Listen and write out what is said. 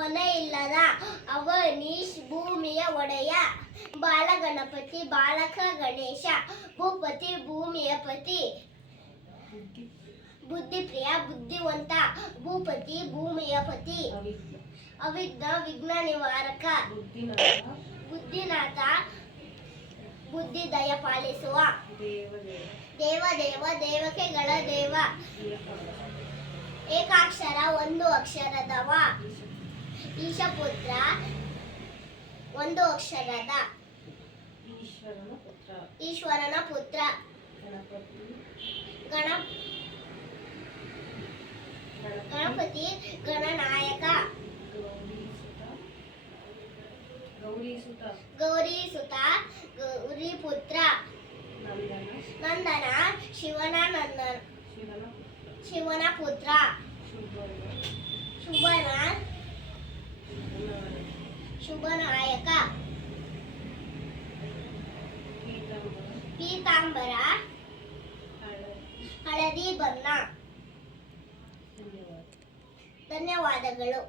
ಕೊನೆ ಇಲ್ಲದ ಅವನೀಶ್ ಭೂಮಿಯ ಒಡೆಯ ಬಾಲಗಣಪತಿ ಬಾಲಕ ಗಣೇಶ ಭೂಪತಿ ಭೂಮಿಯ ಪತಿ ಬುದ್ಧಿಪ್ರಿಯ ಬುದ್ಧಿವಂತ ಭೂಪತಿ ಭೂಮಿಯ ಪತಿ ಅವಿಘ್ನ ವಿಘ್ನ ನಿವಾರಕ ಬುದ್ಧಿನಾಥ ಬುದ್ಧಿ ದಯ ಪಾಲಿಸುವ ದೇವ ದೇವ ದೇವತೆಗಳ ದೇವ ಏಕಾಕ್ಷರ ಒಂದು ಅಕ್ಷರದವ ಈಶಪುತ್ರ ಒಂದು ಅಕ್ಷರದ ಈಶ್ವರನ ಪುತ್ರ ಗಣಪತಿ ಗಣನಾಯಕ ಗೌರೀಸುತ ಗೌರಿಪುತ್ರ ನಂದನ ಶಿವನ ಪುತ್ರ ಶುಭನಾಯಕ ಪೀತಾಂಬರ ಹಳದಿ ಬಣ್ಣ ಧನ್ಯವಾದಗಳು.